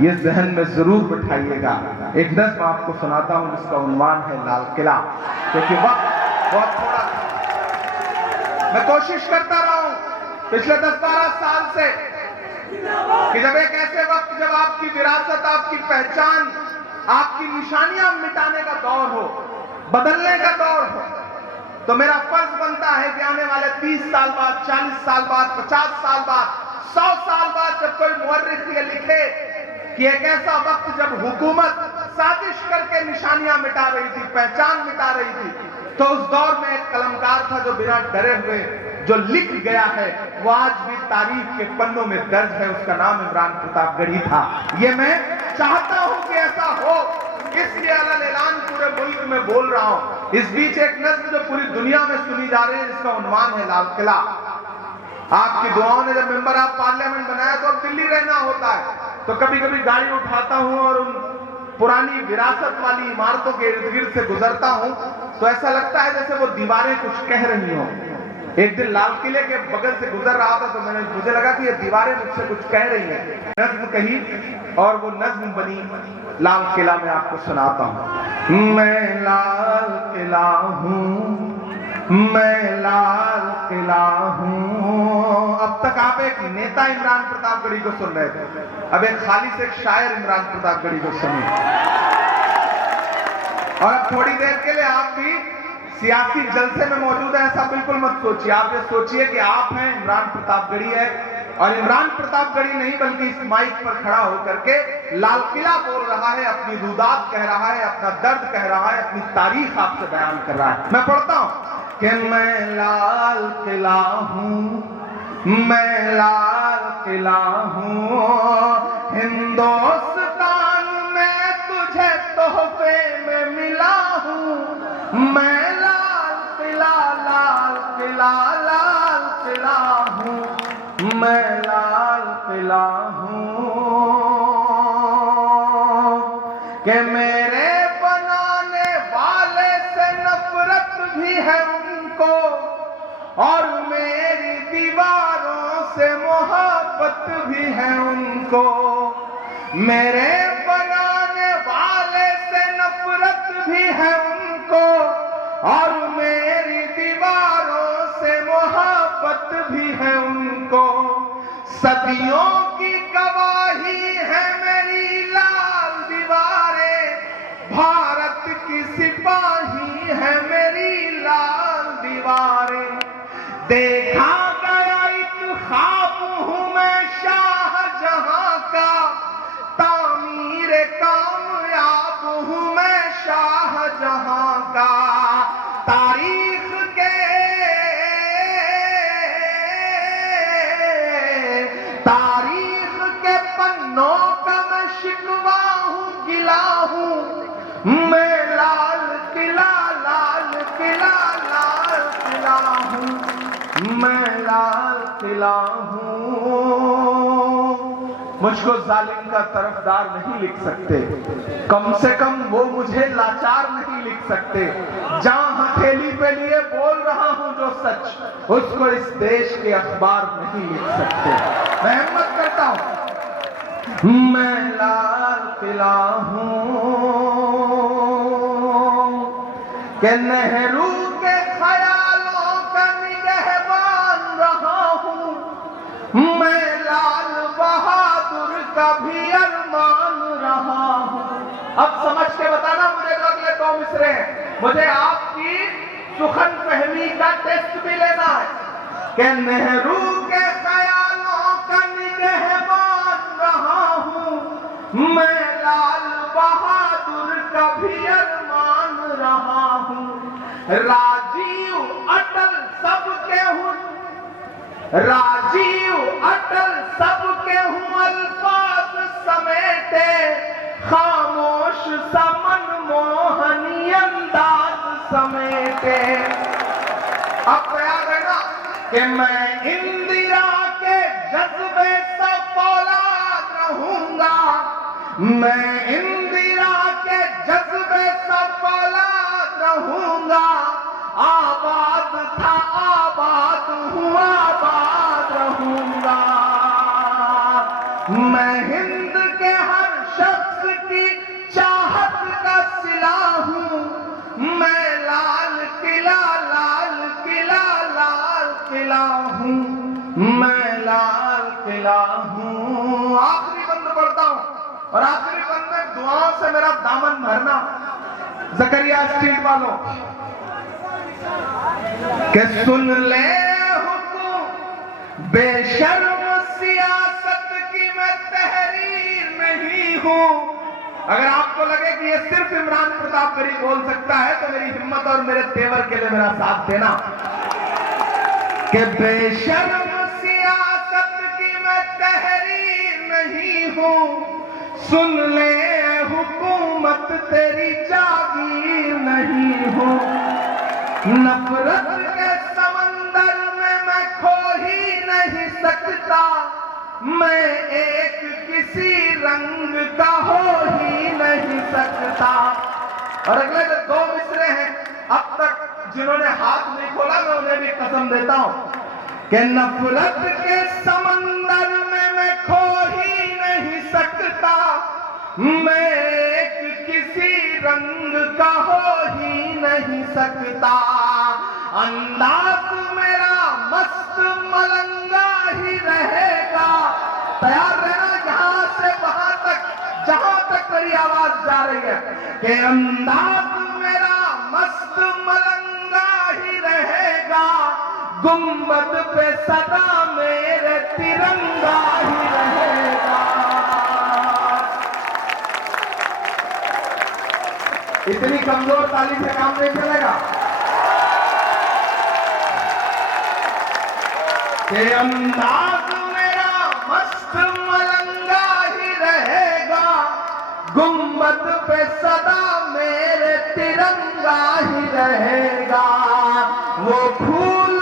ये जहन में जरूर बिठाइएगा। एक नज़्म आपको सुनाता हूं जिसका उन्वान है लाल किला, क्योंकि वक्त बहुत थोड़ा। मैं कोशिश करता रहा हूं पिछले 10-12 साल से कि जब एक ऐसे वक्त जब आपकी विरासत, आपकी पहचान, आपकी निशानियां मिटाने का दौर हो, बदलने का दौर हो, तो मेरा फर्ज बनता है कि आने वाले 30 साल बाद, 40 साल बाद, 50 साल बाद, 100 साल बाद जब कोई मुअर्रिख ये लिखे कि एक ऐसा वक्त जब हुकूमत साजिश करके निशानियां मिटा रही थी, पहचान मिटा रही थी, तो उस दौर में एक कलमकार था जो बिना डरे हुए जो लिख गया है, वो आज भी तारीख के पन्नों में दर्ज है। उसका नाम इमरान प्रतापगढ़ी था। ये मैं चाहता हूं कि ऐसा हो, इसलिए अलग ऐलान पूरे मुल्क में बोल रहा हूं। इस बीच एक नस्ल जो पूरी दुनिया में सुनी जा रही है जिसका उन्वान है लाल किला। आपकी दुआओं ने जब मेंबर ऑफ पार्लियामेंट बनाया तो अब दिल्ली रहना होता है, तो कभी कभी गाड़ी उठाता हूं और उन पुरानी विरासत वाली इमारतों के इर्द गिर्द से गुजरता हूं तो ऐसा लगता है जैसे वो दीवारें कुछ कह रही हों। एक दिन लाल किले के बगल से गुजर रहा था तो मुझे लगा कि ये दीवारें मुझसे कुछ कह रही हैं। नज्म कही और वो नज्म बनी लाल किला। में आपको सुनाता हूं। मैं लाल किला हूं, मैं लाल किला हूं। अब तक आप एक नेता इमरान प्रतापगढ़ी को सुन रहे थे, अब एक खालिस एक शायर इमरान प्रतापगढ़ी को सुनिए। और अब थोड़ी देर के लिए आप भी सियासी जलसे में मौजूद है, ऐसा बिल्कुल मत सोचिए। आप ये सोचिए कि आप हैं, इमरान प्रतापगढ़ी है, और इमरान प्रतापगढ़ी नहीं बल्कि इस माइक पर खड़ा होकर के लाल किला बोल रहा है, अपनी रुदात कह रहा है, अपना दर्द कह रहा है, अपनी तारीख आपसे बयान कर रहा है। मैं पढ़ता हूं कि मैं लाल किला हूं, मैं लाल किला हूँ, हिंदुस्तान में तुझे तोहफे में मिला हूँ। मैं लाल किला हूँ, मैं लाल किला हूँ। कि मेरे बनाने वाले से नफरत भी है उनको, और मेरी दीवारों से मोहब्बत भी है उनको। मेरे बनाने वाले से नफरत भी है उनको, और मेरी दीवारों से मोहब्बत भी है उनको। सदियों की गवाही है मेरी लाल दीवारें, भारत की सिपाही है मेरी लाल दीवारें। देखा गया एक ख्वाब हूं मैं शाहजहां का, तामीर कामयाब हूं मैं शाहजहां का। तारीख के पन्नों का मैं शिकवा हूं, गिला हूं। मैं लाल किला हूं, मैं लाल किला हूं। मुझको जालिम का तरफदार नहीं लिख सकते, कम से कम वो मुझे लाचार नहीं लिख सकते। जहां हथेली पे लिए बोल रहा हूं जो सच, उसको इस देश के अखबार नहीं लिख सकते। मैं हिम्मत करता हूं, मैं लाल किला हूं। कि नेहरू के ख्यालों का निगहबान रहा हूं, मैं लाल बहादुर का भी अरमान रहा हूं। अब समझ के बताना मुझे जो अगले 2 मिसरे हैं, मुझे आपकी सुखन फहमी का टेस्ट भी लेना है। कि नेहरू के ख्यालों का निगहबान रहा हूं, मैं लाल बहादुर का भी अरमान रहा हूं। राजीव अटल सबके हूं, राजीव अटल सबके हूं अल्फाज समेटे, खामोश सा मनमोहनी अंदाज समेटे। अब याद है ना कि मैं इंदिरा के जज्बे सा फौलाद रहूंगा, मैं इंदिरा के जज्बे सा फौलाद रहूंगा। आबाद था आबाद हूँ, आबाद रहूंगा। मैं हिंद के हर शख्स की चाहत का सिला हूँ, मैं लाल किला हूँ, मैं लाल किला हूँ। आखिरी बंद पढ़ता हूँ, और आखिरी बंद में दुआओं से मेरा दामन भरना। जकरिया स्ट्रीट वालों के सुन ले हुकुम, बेशर्म सियासत की मैं तहरीर नहीं हूं। अगर आपको लगे कि ये सिर्फ इमरान प्रताप गरीब बोल सकता है, तो मेरी हिम्मत और मेरे तेवर के लिए मेरा साथ देना। कि बेशर्म सियासत की मैं तहरीर नहीं हूं, सुन ले हुकूमत तेरी जागीर नहीं हूं। नफरत के समंदर में मैं खो ही नहीं सकता, मैं एक किसी रंग का हो ही नहीं सकता। और अगले जो 2 मिसरे हैं, अब तक जिन्होंने हाथ नहीं खोला मैं उन्हें भी कसम देता हूं कि नफरत के समंदर में मैं खो ही नहीं सकता, मैं एक किसी रंग का हो ही नहीं सकता। अंदाज मेरा मस्त मलंगा ही रहेगा। तैयार रहना, यहां से वहां तक, जहां तक मेरी आवाज जा रही है, कि अंदाज मेरा मस्त मलंगा ही रहेगा। गुंबद पे सदा मेरे तिरंगा ही रहेगा। इतनी कमजोर ताली से काम नहीं चलेगा। कि अंदाज मेरा मस्त रहेगा। वो फूल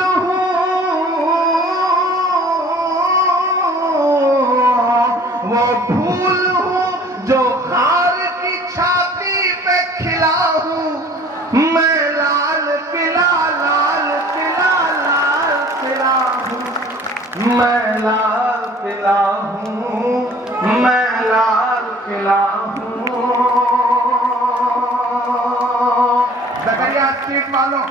वो फूल हूँ जो खार की छाती पे खिला हूँ। मैं लाल किला लाल किला लाल किला हूँ। मैं लाल किला हूँ। मैं लाल किला हूँ। ज़करिया स्ट्रीट वालों,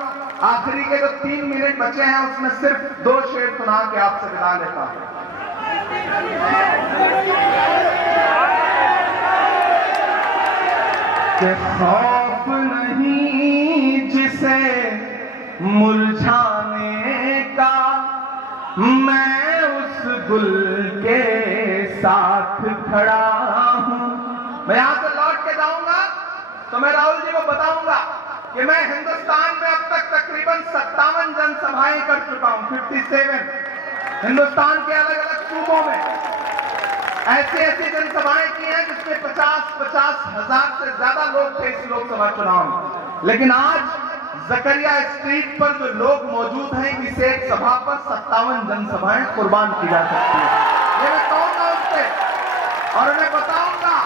आखिरी के जो 3 मिनट बचे हैं उसमें सिर्फ 2 शेर सुना के आपसे विदा लेता हूं। कि खौफ नहीं जिसे मुरझाने का, मैं उस गुल के साथ खड़ा हूं। मैं यहां से लौट के जाऊंगा तो मैं राहुल जी को बताऊंगा कि मैं हिंदुस्तान में अब तक तकरीबन 57 जनसभाएं कर चुका हूं। 57 हिंदुस्तान के अलग अलग सूबों में ऐसी जनसभाएं की हैं जिसमें 50 हजार से ज्यादा लोग थे इस लोकसभा चुनाव में। लेकिन आज ज़करिया स्ट्रीट पर जो लोग मौजूद हैं, इस एक सभा पर 57 जनसभाएं कुर्बान की जा सकती है। ये मैं कहूंगा उससे और उन्हें बताऊंगा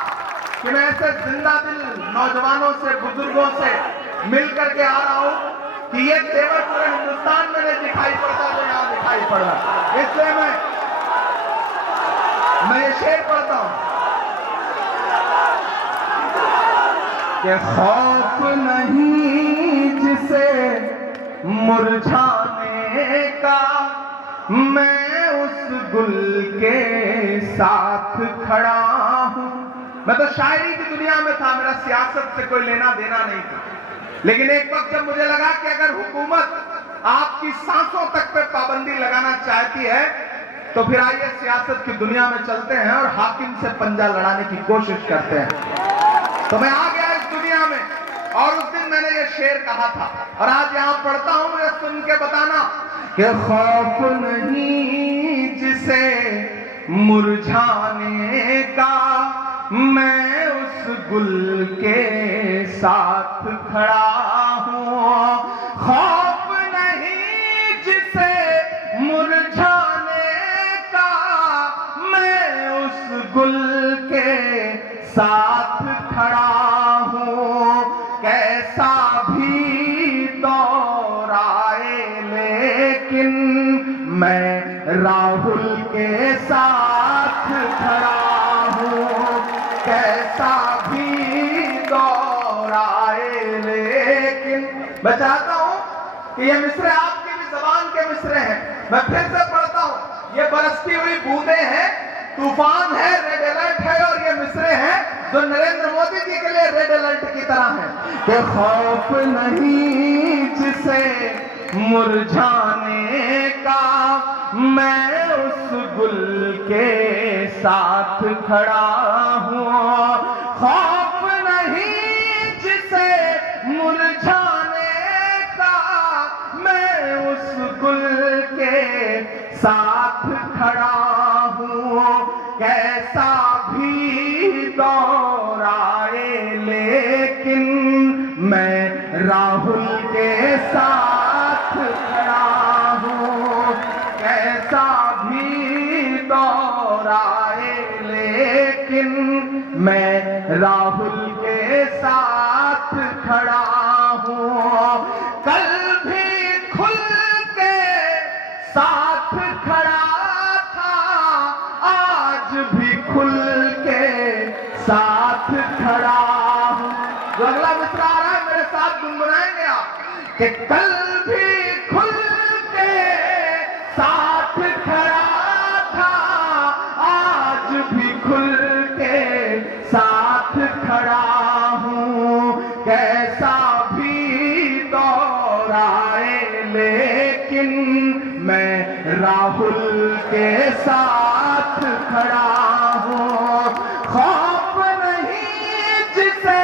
कि मैं ऐसे जिंदा दिल नौजवानों से, बुजुर्गों से मिल करके आ रहा हूं कि ये तेवर पूरे हिंदुस्तान में नहीं दिखाई पड़ता जो यहां दिखाई पड़ रहा। इसलिए मैं ये शेर पढ़ता हूं कि खौफ नहीं जिसे मुरझाने का, मैं उस गुल के साथ खड़ा हूं। मैं तो शायरी की दुनिया में था, मेरा सियासत से कोई लेना देना नहीं था। लेकिन एक वक्त जब मुझे लगा कि अगर हुकूमत आपकी सांसों तक पे पाबंदी लगाना चाहती है तो फिर आइए सियासत की दुनिया में चलते हैं और हाकिम से पंजा लड़ाने की कोशिश करते हैं। तो मैं आ गया इस दुनिया में और उस दिन मैंने ये शेर कहा था और आज यहां पढ़ता हूं। मुझे सुन के बताना कि खौफ नहीं जिसे मुरझाने का, मैं उस गुल के साथ खड़ा हूं। खौफ नहीं जिसे मुरझाने का, मैं उस गुल के साथ खड़ा हूं। कैसा भी दौर आए लेकिन मैं राहुल के साथ खड़ा हूं। कैसा भी दौर आए लेकिन, मैं चाहता हूं कि ये मिसरे आपकी भी जबान के मिसरे हैं। मैं फिर से पढ़ता हूं। ये बरसती हुई बूंदें हैं, तूफान है, रेड अलर्ट है और ये मिसरे हैं जो नरेंद्र मोदी जी के लिए रेड अलर्ट की तरह है। कि खौफ नहीं जिसे मुरझाने का, मैं उस गुल के साथ खड़ा हूं। खौफ नहीं जिसे मुरझाने का, मैं उस गुल के साथ खड़ा हूं। कैसा भी दौर आए लेकिन मैं राहुल के साथ खड़ा हूं। कैसा भी दौर आए लेकिन मैं राहुल के साथ खड़ा हूं। कल भी खुल के साथ खड़ा था, आज भी खुल के साथ खड़ा हूं। जो अगला मिसरा आ रहा है मेरे साथ गुनगुनाएंगे आप कि कल भी खुल के साथ खड़ा था, आज भी खुल के साथ खड़ा हूं। कैसा भी दौर आए लेकिन मैं राहुल के साथ खड़ा हूं। खौफ नहीं जिसे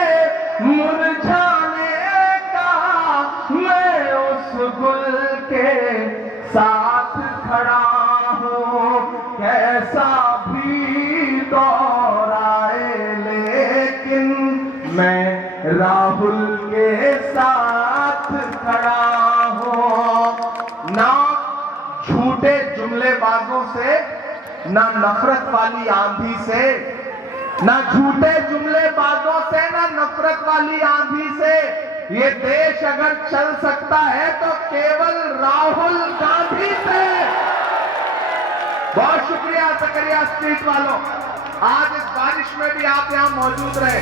मुरझाने का, मैं उस गुल के साथ खड़ा हूं। कैसा भी दौर आए लेकिन मैं राहुल के साथ से, ना नफरत वाली आंधी से, ना झूठे जुमलेबाजों से, ना नफरत वाली आंधी से। ये देश अगर चल सकता है तो केवल राहुल गांधी से। बहुत शुक्रिया सकरिया स्ट्रीट वालों, आज इस बारिश में भी आप यहां मौजूद रहे।